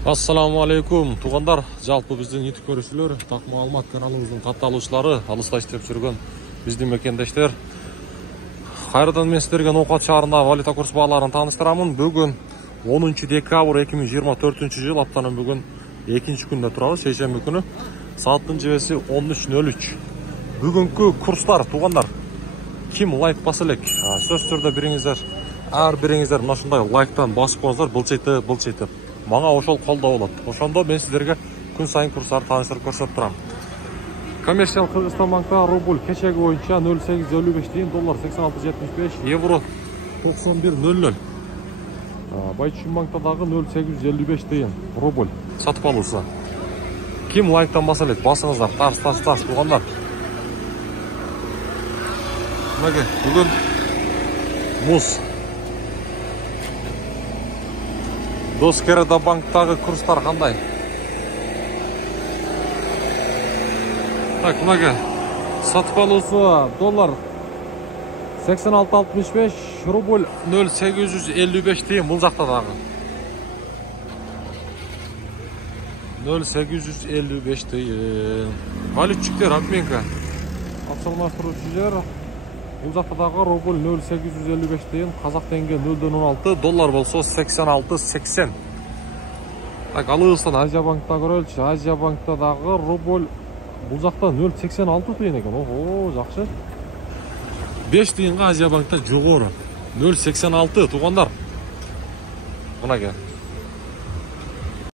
Ассаламу алейкум туғандар, жалпы біздің ютуб көрушілер, так маалымат каналымыздың катталуучулары, алыста иштеп жүргөн биздин мекендештер. Кайрадан мен сиздерге Ноокат шаарындагы валюта курс бааларын тааныштырамын. Бүгүн 10 декабрь 2024 жыл, аптанын бүгүн 2 күндө турабыз, шейшемби күнү. Сааттын жебеси 13:03. Бүгүнкү курстар туғандар. Ким лайк баса элек? Сөз түрдө ар бириңиздер мына ушундай лайктан басып коңуздар, былчыйтып. Мага ошол колдоо болот. Ошондо мен сиздерге күн сайын курстарды тааныштырып көрсөтүп турам. Коммерциал Кыргызстан банкта рубль кечеги боюнча 0,855 тыйын, доллар 86,75, евро 91,00. Байчүн банкта дагы 0,855 тыйын, рубль сатып алуусу. Ким лайктан баса элек? Басыңыздар, тарс тугандар. Мына бүгүн муз. Доскерада банктагы курстар кандай? Так, мына сатып алуусу доллар 86,65, рубль 0,855 тыйын, бул жакта дагы 0,855 тыйын. Валютчиктер, обменка акчалаштыруучу жер. Бул жакта дагы рубль 0,855 тыйын, казак тенге 0,16, доллар болсо 86,80. Так, алыбыздан Азия банкта көрөлүчү. Азия банкта дагы рубль бул жакта 0,86 тыйын экен. Ого, жакшы. 5 тыйынга Азия банкта жогору. 0,86 тугандар. Мына